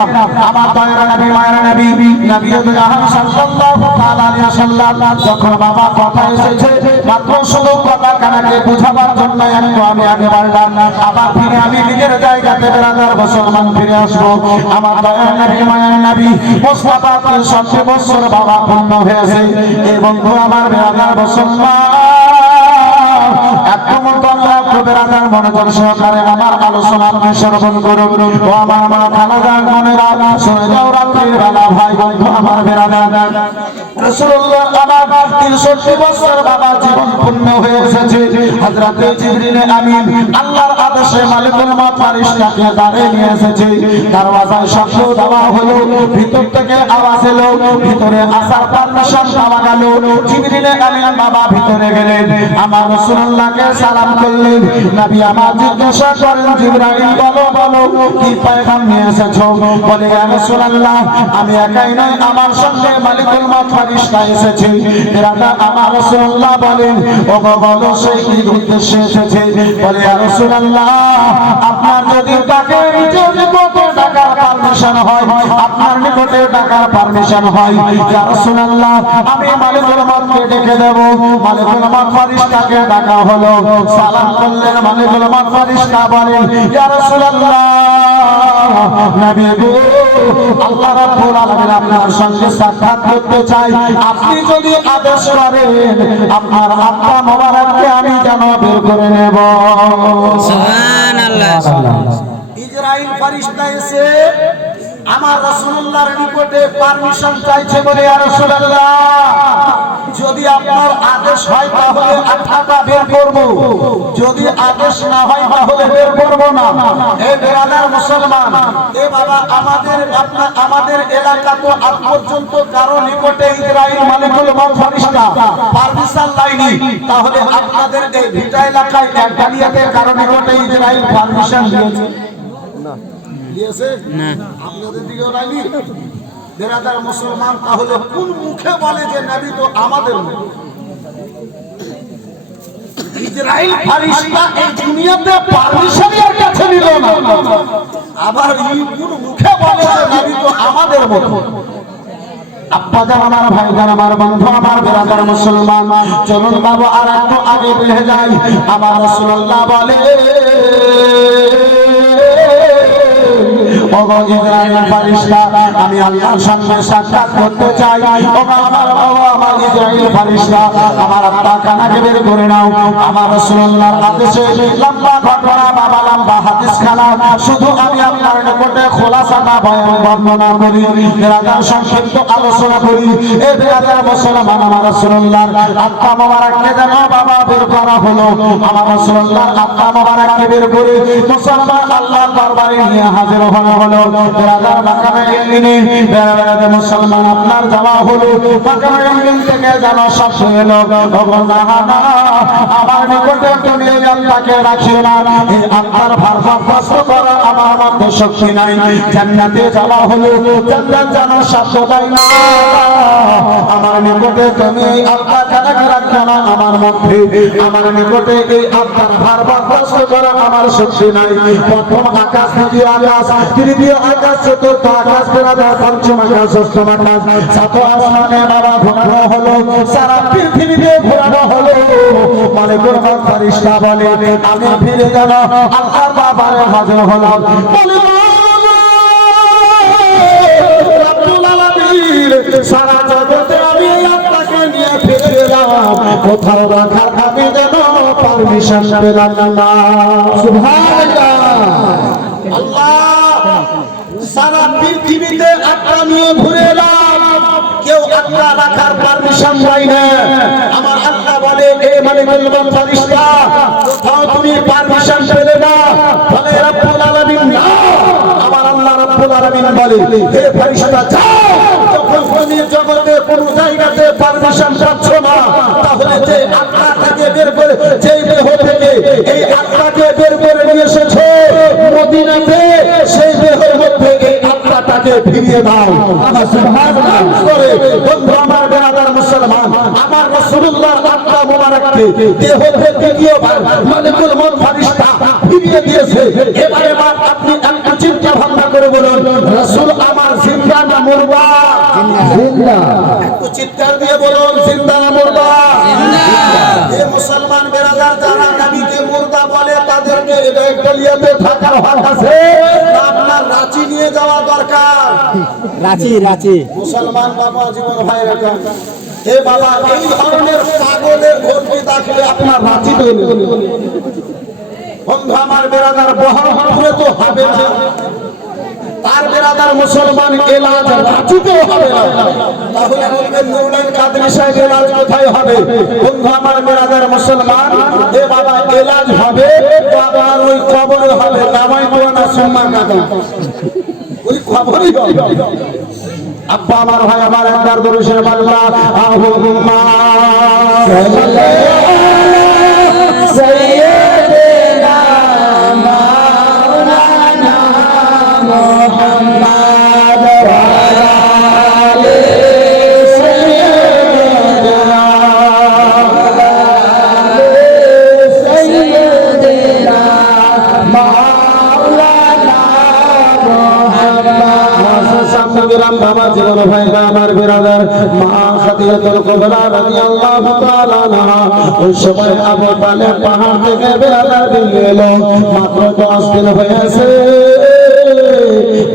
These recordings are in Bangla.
আমার দয়ার নবী মায়ের নবী নবীউল জাহান সাল্লাল্লাহু তাআলা আলাইহি ওয়াসাল্লাম যখন বাবা কথা এসেছে মাত্র শুধু কথা কানাকে বুঝাবার জন্য একটু আমি আগে বাড়লাম আবার ফিরে আমি নিজের জায়গাতে বেরাদার মুসলমান ফিরে আসবো আমার দয়ার নবী মায়ের নবী মুস্তাফা 63 বছর বাবা পূর্ণ হয়েছে এই বন্ধু আমার বেরাদার মুসলমান একদম বেরাদার মনোযোগ সহকারে আমার আলোচনা আপনি শ্রবণ করুন ও আমার মা খালাদার মনেরা শুনে যাও রাত্রির বেলা ভাই বন্ধু আমার বেরাদার রাসূলুল্লাহ আমার 63 বছর বাবা জীবন পূর্ণ হয়ে এসেছে হযরতে জিবরিল আমিন আল্লাহর আদেশে মালিকুল মউত ফেরেশতাকে দাঁড়ে নিয়ে এসেছে দরওয়াজায় শব্দ দেওয়া হলো ভিতর থেকে আওয়াজ এলো ভিতরে আসার পারমিশন পাওয়া গেল জিবরিল আমিন বাবা ভিতরে গেলেন আমার রাসূলুল্লাহকে সালাম করলেন নবী আমার জিজ্ঞাসা করেন জিবরাইল বলো বলো কি পয়গাম নিয়ে এসেছো বলে ইয়া রাসূলুল্লাহ আমি একাই নই আমার সঙ্গে মালিকুল মউত ফেরেশতা এসেছে এরা আমার রাসূলুল্লাহ বলেন ওগো বলো সেই কি উদ্দেশ্যে এসেছে বলে ইয়া রাসূলুল্লাহ আপনার যদি তাকে নিজের নিকটে ডাকার পারমিশন হয় আপনার নিকটে ডাকার পারমিশন হয় ইয়া রাসূলুল্লাহ আমি মালিকুল মউতকে ডেকে দেব মালিকুল মউত ফেরেশতাকে ডাকা হলো সালাম করলেন মালিকুল মউত ফেরেশতা বলেন ইয়া রাসূলুল্লাহ নবী গো আল্লাহ রাব্বুল আলামিন আপনার সঙ্গে সাক্ষাৎ করতে চাই আপনি যদি আদেশ করেন আপনার আত্মা মোবারককে আমি যেন বের করে নেব সুবহানাল্লাহ ইসরাইল ফেরেশতা এসে আমার রাসূলুল্লাহর নিকটে পারমিশন চাইছে বলে ইয়া রাসূলুল্লাহ যদি আপনার আদেশ হয় তাহলে আত্মাটা বের করব যদি আদেশ না হয় তাহলে বের করব না এই বেরাদার মুসলমান এ বাবা আমাদের এলাকা তো আজ পর্যন্ত কারো নিকটে ইসরাইল মালিকুল মউত ফেরেশতা পারমিশন লাইনি তাহলে আপনাদের এই ভিটা এলাকায় এক গালিয়াতে কারো নিকটে ইসরাইল পারমিশন দিয়েছে না দিয়েছে না আপনাদের দিকেও লাইনি বেরাদার মুসলমান তাহলে কোন মুখে বলে যে নবী তো আমাদের ইসরাইল ফেরেশতা এই দুনিয়াতে পারমিশন এর কাছে নিল না আবার এই কোন মুখে বলে যে নবী তো আমাদের মতো আব্বাজান আমার ভাইজান আমার বন্ধু আমার বেরাদার মুসলমান চলুন বাবা আর একটু আগে বেড়ে যাই আমার রাসূলুল্লাহ বলে ওগো ইসরাইল ফেরেশতা আমি আল্লাহর সঙ্গে সাক্ষাৎ করতে চাই ওগো আমার ইসরাইল ফেরেশতা আমার আত্মা কানাকে বের করে নাও আমার রাসূলুল্লাহর আদেশে লম্বা ঘটনা বাবা লম্বা হাদিস খানা শুধু আমি আপনার নিকটে খোলাসাটা বর্ণনা করি বেরাদার সংক্ষিপ্ত আলোচনা করি এই বেরাদার মুসলমান আমার রাসূলুল্লাহর আত্মা মোবারককে যেন বাবা বের করা হলো আমার রাসূলুল্লাহর আত্মা মোবারককে বের করে মুসলমান আল্লাহর দরবারে নিয়ে হাজির হলো বেরাদার মাকামে ইলমিনে বেরাদার মুসলমান আপনার যাওয়া হলো মাকামে ইলমিন থেকে জানা সব হলো ভগবান আমার নিকটে তুমি এই আত্মাকে রাখিও না এই আত্মার ভারসাম্য কষ্ট করা আমার মধ্যে শক্তি নাই জান্নাতে যাওয়া হলো জান্নাত জানা শব্দ দেয় না আমার নিকটে তুমি এই আত্মাকে রাখিও না আমার মধ্যে আমার নিকটে এই আত্মার ভারসাম্য কষ্ট করা আমার শক্তি নাই প্রথম আকাশ দ্বিতীয় আকাশ তৃতীয় আকাশ চতুর্থ আকাশ বেরাদার পঞ্চম আকাশ ষষ্ঠম আকাশ সাত আসমানে বাবা ঘোরানো হলো সারা পৃথিবীতে ঘোরানো হলো মালিকুল মউত ফেরেশতা বলে আমি ফিরে যাব আল্লাহর দরবারে হাজির হলাম রব্বুল আলামিন সারা জগতে আমি আল্লাহকে নিয়ে ফিরে এলাম কোথাও রাখার আমি যেন পারমিশন পেলাম না সুবহানাল্লাহ আল্লাহ সারা পৃথিবীতে আত্মা নিয়ে ঘুরে এলাম কেউ আত্মা রাখার পারমিশন পাই না আমার আল্লাহ বলে এ মালিকুল মউত ফেরেশতা কোথাও তুমি পারমিশন পেলে না বলে রব্বুল আলামিন না আমার আল্লাহ রব্বুল আলামিন বলে হে ফেরেশতা যাও যখন তুমি জগতে কোন জায়গাতে পারমিশন পাচ্ছ না তাহলে যে আত্মাটাকে বের করে যেই দেহ থেকে এই আত্মাকে বের করে নিয়ে এসেছো মদিনাতে সেই দেহের মধ্যে এই আত্মাটাকে ফিরিয়ে দাও সুবহানাল্লাহ করে বন্ধু আমার বেরাদার মুসলমান আমার রাসূলুল্লাহর আত্মা মোবারককে দেহ থেকে দ্বিতীয়বার মালিকুল মউত ফেরেশতা ফিরিয়ে দিয়ে দিয়েছে। এবারে মা আপনি একটু চিন্তা ভাবনা করে বলুন, রাসূল আমার জিন্দা না মুর্দা? জিন্দা। একটু চিৎকার দিয়ে বলুন, জিন্দা না মুর্দা? জিন্দা। এই মুসলমান বেরাদার যারা নবীকে মুর্দা বলে তাদেরকে এটা একটা লিয়াতে থাকার হক আছে, আপনার রাঁচি নিয়ে যাওয়া দরকার। রাঁচি মুসলমান বাবা জীবন ভাই রাখা এ বাবা, এই ধরনের পাগলের ভর্তি দেখলে আপনার রাঁচি তৈরি বন্ধু আমার বেরাদার বহরমপুরে তো হবে না, তার বেরাদার মুসলমান এলাজ রাঁচিতেও হবে না, তাহলে বলবেন নুরুল কাদরী সাহেব এলাজ কোথায় হবে? বন্ধু আমার বেরাদার মুসলমান এ বাবা এলাজ হবে বাবার ওই কবরে হবে, নামাই না সুম্মা কাদা ওই কবরই হবে। আব্বা আমার ভাই আমার একবার বলছে আল্লাহ আহুম্মা সাইয়্যিদিনা মাওলানা মুহাম্মদ ওয়া আলি সাইয়্যিদিনা মাওলানা বাবা জীবন ভাই আমার বিরাদার মা খাদিজাতুল কুবরা রাদিয়াল্লাহু তাআলা আনহা ওই সময় আবু তালেব পাহাড় থেকে বিরাদার দিল্লি এলো, মাত্র 10 দিন হয়েছে।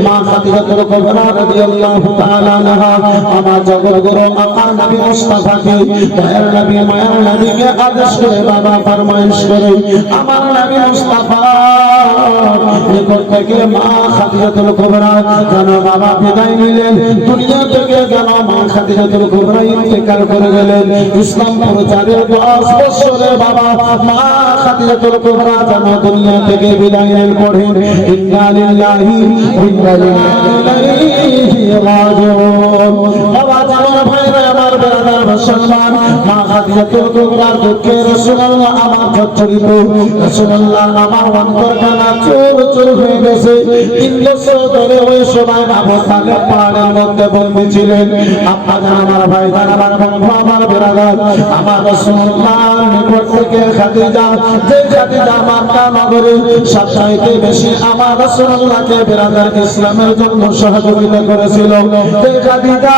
মা খাদিজাতুল কুবরা রাদিয়াল্লাহু তাআলা আনহা আমার জগৎগুরু আকা নবী মুস্তাফাকে দয়ার নবী মায়ার নবীকে আদেশ করে বাবা ফরমাইশ করে আমার নবী মুস্তাফা নিকট থেকে মা খাদিজাতুল কুবরা যেন বাবা বিদায় নিলেন দুনিয়া থেকে, যেন মা খাদিজাতুল কুবরা ইন্তেকাল করে গেলেন। ইসলাম প্রচারের 10 বছরে বাবা মা খাদিজাতুল কুবরা যেন দুনিয়া থেকে বিদায় নেন করেন। ইন্না লিল্লাহি ওয়া ইন্না ইলাইহি রাজিউন। বাবা আমার ভাইরা আমার বেরাদার মুসলমান মা খাদিজাতুল কুবরার দুঃখে রাসূলুল্লাহ আমার জর্জরিত, রাসূলুল্লাহ আমার অন্তরখানা চুর চুর হয়ে গেছে। 3 বছর ধরে ওই সময় আবু তালেব পাহাড়ের মধ্যে বন্দী ছিলেন। আব্বা জান আমার ভাই জান আমার বন্ধু আমার বেরাদার আমার রাসূলুল্লাহ নিকট থেকে খাদিজা, যে খাদিজা মক্কা নগরে সবচাইতে বেশি আমার রাসূলুল্লাহকে বেরাদার ইসলামের জন্য সহযোগিতা করেছিল, যে খাদিজা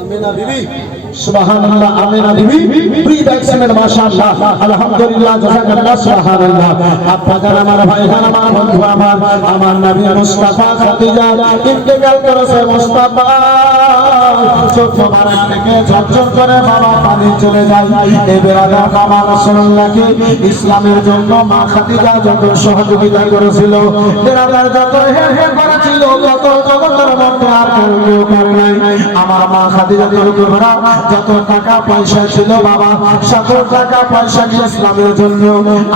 আমিনা বিবি সুবহানাল্লাহ, আমিনা বিবি প্রি ভ্যাকসিনের মাশাআল্লাহ আলহামদুলিল্লাহ জাযাকাল্লাহ সুবহানাল্লাহ। আব্বা জান আমার ভাই জান আমার বন্ধু আমার নবী মুস্তাফা খাদিজা ইন্তেকাল করেছে। মুস্তাফা চোখ মারা থেকে ঝরঝর করে বাবা পানি চলে যায়। এই বেরাদার বাবা রাসূলুল্লাহকে ইসলামের জন্য মা খাদিজা যত সহযোগিতা করেছিল, বেরাদার যত হেল্প করেছিল, যত জগতের মধ্যে আর কেউ করে নাই। আমার মা খাদিজাতুল কুবরা যত টাকা পয়সা ছিল বাবা, সকল টাকা পয়সা ইসলামের জন্য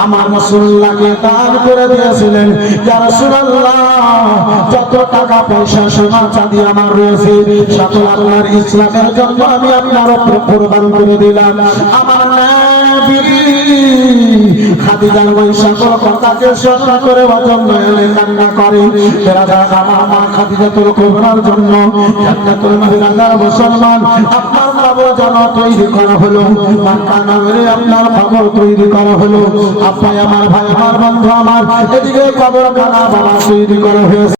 আমার রাসূলুল্লাহকে দান করে দিয়েছিলেন। ইয়া রাসূলুল্লাহ যত টাকা পয়সা সোনা চাঁদি আমার রয়েছে সকল আপনার ইসলামের জন্য আমি আপনার উপর কুরবান করে দিলাম। আমার নবী খাদিজার ওই সকল কথাকে স্মরণ করে অজন্য এলে কান্না করে। বেরাদার আমার মা খাদিজাতুল কুবরার জন্য জান্নাতুল মাহরাদার মুসলমান আপনার কবর যেন তৈরি করা হলো, মক্কা নগরে আপনার কবর তৈরি করা হলো। আব্বা আমার ভাই আমার বন্ধু আমার এদিকে কবরখানা বাবা তৈরি করা হয়েছে।